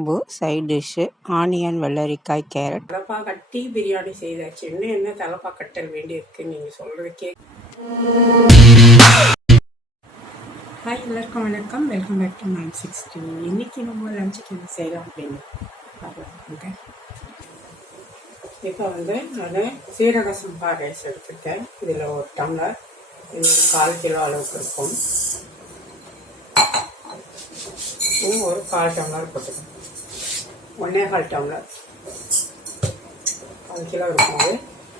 குழம்பு side dish onion வெள்ளரிக்காய் carrot தலப்பா கட்டி பிரியாணி செய்தாச்சு. இன்னும் என்ன தலப்பா கட்டல் வேண்டியிருக்கு நீங்கள் சொல்கிறதுக்கே ஹாய் எல்லாருக்கும் வணக்கம். Welcome back to nine sixty இன்னைக்கு நம்ம லஞ்சுக்கு என்ன செய்யலாம் அப்படின்னு பார்க்கலாங்க இப்போ வந்து நான் சீரக சம்பா ரைஸ் எடுத்துருக்கேன். இதில் ஒரு டம்ளர். இது ஒரு கால் கிலோ அளவுக்கு இருக்கும். ஒரு கால் டம்ளர் போட்டுக்கணும் ஒன்றே கால் டம்ளர். அது கிலோ இருக்கும் அது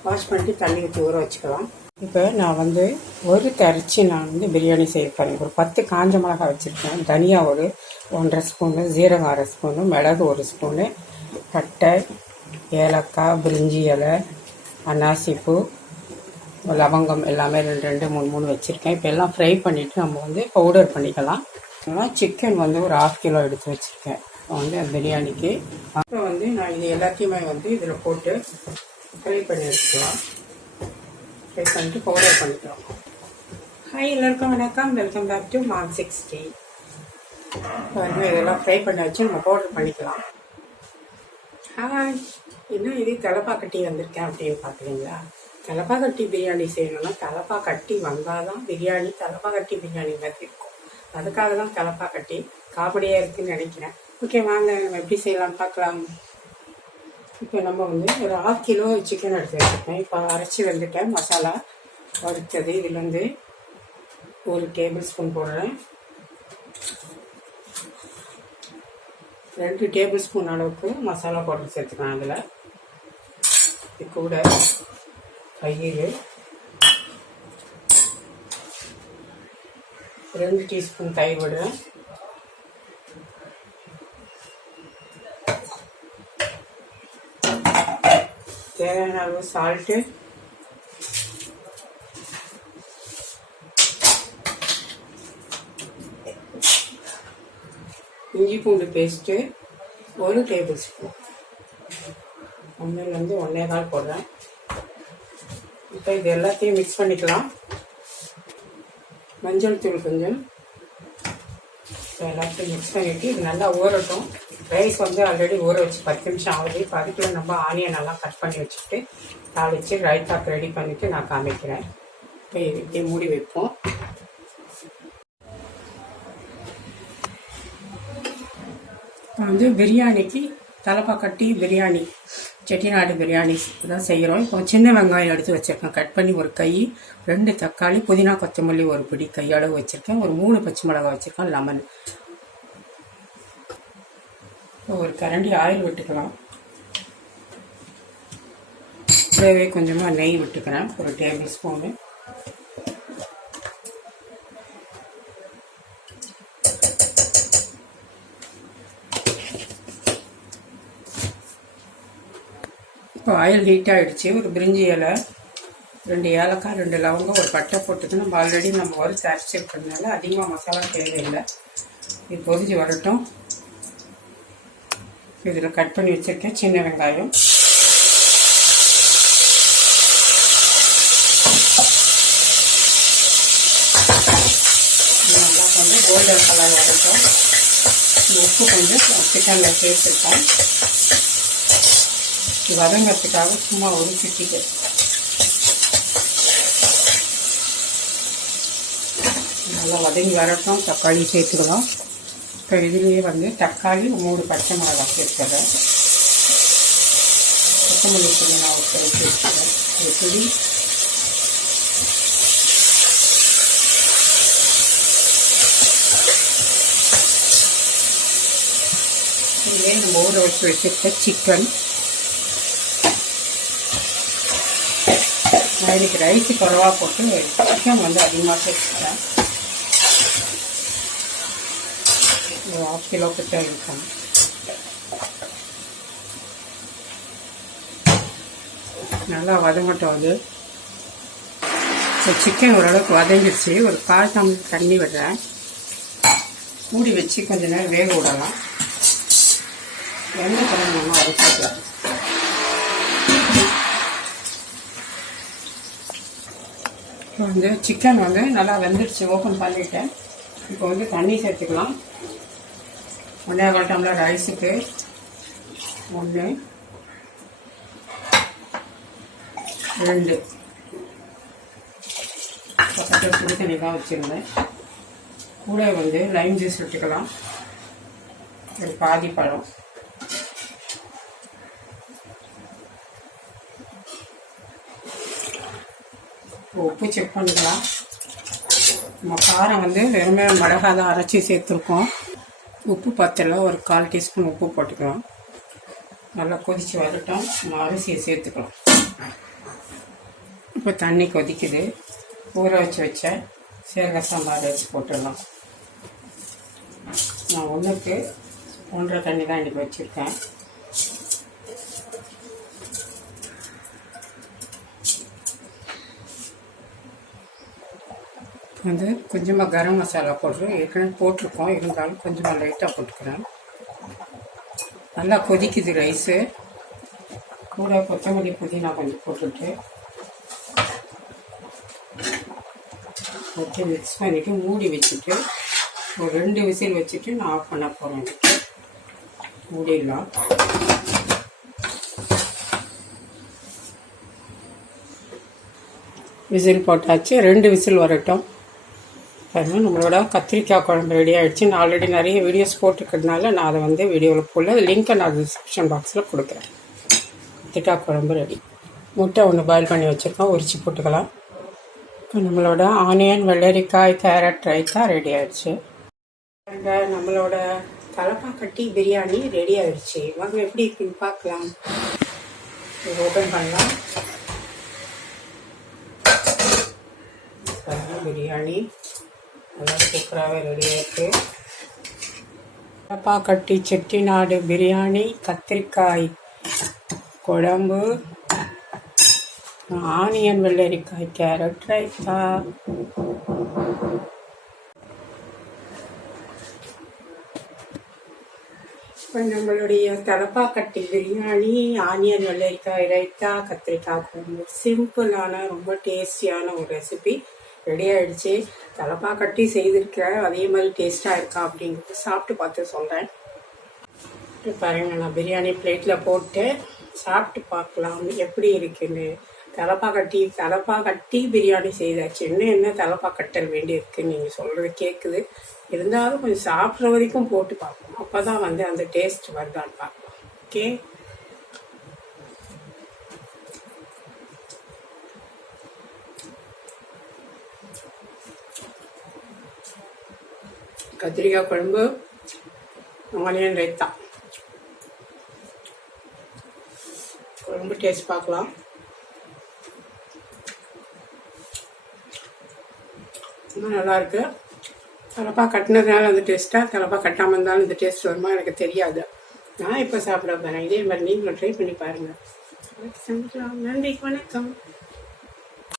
வாஷ் பண்ணிட்டு தண்ணி ஊற்றி ஊற வச்சுக்கலாம். இப்போ நான் வந்து ஒரு தரிச்சு நான் வந்து பிரியாணி செய்ய போகிறேன் ஒரு பத்து காஞ்ச மிளகாய் வச்சுருக்கேன். தனியா ஒரு ஒன்றரை ஸ்பூனு ஜீரகம் அரை ஸ்பூனு மிளகு ஒரு ஸ்பூனு பட்டை ஏலக்காய் பிரிஞ்சி இலை அன்னாசிப்பூ லவங்கம் எல்லாமே ரெண்டு ரெண்டு மூணு மூணு வச்சுருக்கேன். இப்போ எல்லாம் ஃப்ரை பண்ணிவிட்டு நம்ம வந்து பவுடர் பண்ணிக்கலாம். சிக்கன் வந்து ஒரு ஆஃப் கிலோ எடுத்து வச்சுருக்கேன். வந்து அந்த பிரியாணிக்கு. அப்புறம் வந்து நான் இது எல்லாத்தையுமே வந்து இதில் போட்டு ஃப்ரை பண்ணி வச்சுக்கலாம். ஃப்ரை பண்ணிட்டு பவுடர் பண்ணிக்கலாம். ஹாய் எல்லாருக்கும் வணக்கம். Welcome back to man sixty வந்து இதெல்லாம் ஃப்ரை பண்ணி வச்சு நம்ம பவுடர் பண்ணிக்கலாம். ஹாய் இன்னும் இது? தலப்பா கட்டி வந்திருக்கேன் அப்படின்னு பார்க்குறீங்களா தலப்பா கட்டி பிரியாணி செய்யணும்னா தலப்பா கட்டி வந்தால் தான் பிரியாணி தலப்பா கட்டி பிரியாணி மாதிரி இருக்கும். அதுக்காக தான் தலப்பா கட்டி காமெடியாக இருக்குன்னு நினைக்கிறேன். ஓகே வாங்க நம்ம எப்படி செய்யலாம் பார்க்கலாம். இப்போ நம்ம வந்து ஒரு ஆஃப் கிலோ சிக்கன் எடுத்து வச்சுருக்கேன். இப்போ அரைச்சி வந்துட்டேன் மசாலா வறுத்தது. இதில் வந்து ஒரு டேபிள் ஸ்பூன் போடுறேன். ரெண்டு டேபிள் ஸ்பூன் அளவுக்கு மசாலா பவுடர் சேர்த்துக்கலாம் அதில் இது கூட தயிர். ரெண்டு டீஸ்பூன் தயிர் விடுறேன் தேவையான அளவு சால்ட்டு இஞ்சி பூண்டு பேஸ்ட்டு ஒரு டேபிள் ஸ்பூன் ஒன்றுலேருந்து ஒன்றே கால் போடுறேன். இப்போ இது எல்லாத்தையும் மிக்ஸ் பண்ணிக்கலாம். மஞ்சள் தூள் கொஞ்சம். இப்போ எல்லாத்தையும் மிக்ஸ் பண்ணிவிட்டு இது நல்லா ஊறட்டும். ரைஸ் வந்து ஆல்ரெடி ஊற வச்சு பத்து நிமிஷம் ஆகுது. இப்போ அதுக்குள்ளே நம்ம ஆனியன் எல்லாம் கட் பண்ணி வச்சுட்டு தாளித்து ரைத்தாக்கு ரெடி பண்ணிவிட்டு நான் காமிக்கிறேன். இப்போ இப்படி மூடி வைப்போம். இப்போ வந்து பிரியாணிக்கு தலப்பா கட்டி பிரியாணி செட்டிநாடு பிரியாணி தான் செய்கிறோம் இப்போ சின்ன வெங்காயம் எடுத்து வச்சுருக்கேன். கட் பண்ணி ஒரு கை ரெண்டு தக்காளி புதினா கொத்தமல்லி ஒரு பிடி கையளவு வச்சுருக்கேன். ஒரு மூணு பச்சை மிளகாய் வச்சுருக்கேன். லெமன் ஒரு கரண்டி ஆயில் விட்டுக்கலாம். கூடவே கொஞ்சமாக நெய் விட்டுக்கிறேன். ஒரு டேபிள் ஸ்பூனு இப்போ ஆயில் ஹீட் ஆகிடுச்சு ஒரு பிரிஞ்சி இலை ரெண்டு ஏலக்காய் ரெண்டு லவங்கம் ஒரு பட்டை போட்டுட்டு நம்ம ஆல்ரெடி நம்ம வறுத்து அரைச்சிருக்கிறதுனால அதிகமாக மசாலா தேவையில்லை. இது பொரிஞ்சு வரட்டும். இதில் கட் பண்ணி வச்சுருக்கேன். சின்ன வெங்காயம். நல்லா வந்து கோல்டன் கலர் வரைக்கும் உப்பு கொஞ்சம் சிக்கனில் சேர்த்துருக்கோம் வதங்கிறதுக்காக சும்மா ஒரு சிட்டிக்கு. நல்லா வதங்கி வரட்டும். தக்காளி சேர்த்துக்கலாம். இப்போ இதுலேயே வந்து தக்காளி மூணு பச்சை மிளகா சேர்த்துறேன் கொத்தமல்லி புளி நான் ஒரு கை சேர்த்துக்கிறேன் ஒரு புளி இதுலேயே நம்ம ஊற வச்சு வச்சுருக்க சிக்கன் நான் இன்னைக்கு ரைஸ் குறவாக போட்டு சிக்கன் வந்து அதிகமாக சேர்த்துக்கிறேன். ஒரு ஹாஃப் கிலோ கிட்ட நல்லா வதங்கட்டும் அது. சிக்கன் ஓரளவுக்கு வதங்கிடுச்சு ஒரு கால் டம்ளர் தண்ணி விடுறேன். மூடி வச்சு கொஞ்ச நேரம் வேக விடலாம். எண்ணெய் குழம்பு நம்ம அரைச்சிக்கலாம். இப்போ வந்து சிக்கன் வந்து நல்லா வெந்துடுச்சு ஓப்பன் பண்ணிட்டேன். இப்போ வந்து தண்ணி சேர்த்துக்கலாம். ஒன்றே கால் டம்ளர் ரைஸுக்கு ஒன்று ரெண்டு பக்கத்தில் சுடு தண்ணி தான் வச்சுருந்தேன் கூட வந்து லைம் ஜூஸ் விட்டுக்கலாம் ஒரு பாதி பழம் உப்பு செக் பண்ணிக்கலாம் நம்ம காரம் வந்து வெறுமே மிளகா தான் அரைச்சி சேர்த்துருக்கோம் உப்பு பத்தில் ஒரு கால் டீஸ்பூன் உப்பு போட்டுக்கலாம். நல்லா கொதித்து வரட்டும். நம்ம அரிசியை சேர்த்துக்கலாம். இப்போ தண்ணி கொதிக்குது. ஊற வச்சு வச்ச சீரக சாம்பார் அரிசி போட்டுடலாம். நான் ஒன்றுக்கு ஒன்றரை தண்ணி தான் இன்றைக்கி வச்சுருக்கேன். வந்து கொஞ்சமாக கரம் மசாலா போடுறோம் ஏற்கனவே போட்டிருக்கோம். இருந்தாலும் கொஞ்சமாக லைட்டாக போட்டுக்கிறேன். நல்லா கொதிக்குது ரைஸு கூட கொத்தமல்லி புதினா கொஞ்சம் போட்டுட்டு போட்டு மிக்ஸ் பண்ணிவிட்டு மூடி வச்சுட்டு ஒரு ரெண்டு விசில் வச்சுட்டு நான் ஆஃப் பண்ண போகிறேன் மூடிடலாம். விசில் போட்டாச்சு. ரெண்டு விசில் வரட்டும். பாருங்க நம்மளோட கத்திரிக்காய் குழம்பு ரெடி ஆகிடுச்சு நான் ஆல்ரெடி நிறைய வீடியோஸ் போட்டிருக்கிறதுனால நான் அதை வந்து வீடியோவில் போடல. லிங்க்கை நான் டிஸ்கிரிப்ஷன் பாக்ஸில் கொடுக்குறேன். கத்திரிக்காய் குழம்பு ரெடி முட்டை ஒன்று பாயில் பண்ணி வச்சுருக்கோம். உரிச்சு போட்டுக்கலாம். இப்போ நம்மளோட ஆனியன் வெள்ளரிக்காய் கேரட் ரைத்தா ரெடி ஆகிடுச்சு நம்மளோட தலப்பாக்கட்டி பிரியாணி ரெடி ஆகிடுச்சு வாங்க எப்படி இருக்குன்னு பார்க்கலாம். ஓப்பன் பண்ணலாம். பிரியாணி. நல்லா சூப்பராகவே ரெடி ஆயிருக்கு. தலப்பாக்கட்டி செட்டிநாடு பிரியாணி கத்திரிக்காய் குழம்பு ஆனியன் வெள்ளரிக்காய் கேரட் ரைத்தா. இப்போ நம்மளுடைய தலப்பாக்கட்டி பிரியாணி ஆனியன் வெள்ளரிக்காய் ரைத்தா கத்திரிக்காய் குழம்பு. சிம்பிளான ரொம்ப டேஸ்டியான ஒரு ரெசிபி ரெடி ஆயிடுச்சு. தலப்பாக்கட்டி செய்திருக்கேன் அதே மாதிரி டேஸ்ட்டாக இருக்கா அப்படிங்கிறது சாப்பிட்டு பார்த்து சொல்கிறேன் இப்போ பாருங்க நான் பிரியாணி பிளேட்டில் போட்டு சாப்பிட்டு பார்க்கலாம். எப்படி இருக்குன்னு. தலப்பா கட்டி தலப்பா கட்டி பிரியாணி செய்தாச்சு இன்னும் என்ன தலப்பா கட்டல் வேண்டி இருக்குன்னு நீங்கள் சொல்கிறது கேட்குது இருந்தாலும் கொஞ்சம் சாப்பிட்ற வரைக்கும் போட்டு பார்ப்போம். அப்போ தான் வந்து அந்த டேஸ்ட் வருதான்னு பார்ப்போம். ஓகே கத்திரிக்காய் குழம்பு ஆனியன் ரைத்தா. குழம்பு டேஸ்ட் பார்க்கலாம். இன்னும் நல்லா இருக்கு. தலப்பா கட்டினதுனால அந்த டேஸ்ட்டாக தலப்பா கட்டாமல் இருந்தாலும் இந்த டேஸ்ட் வருமா எனக்கு தெரியாது. நான் இப்போ சாப்பிட போகிறேன் இதே மாதிரி நீங்களும் ட்ரை பண்ணி பாருங்கள் நன்றி. வணக்கம்.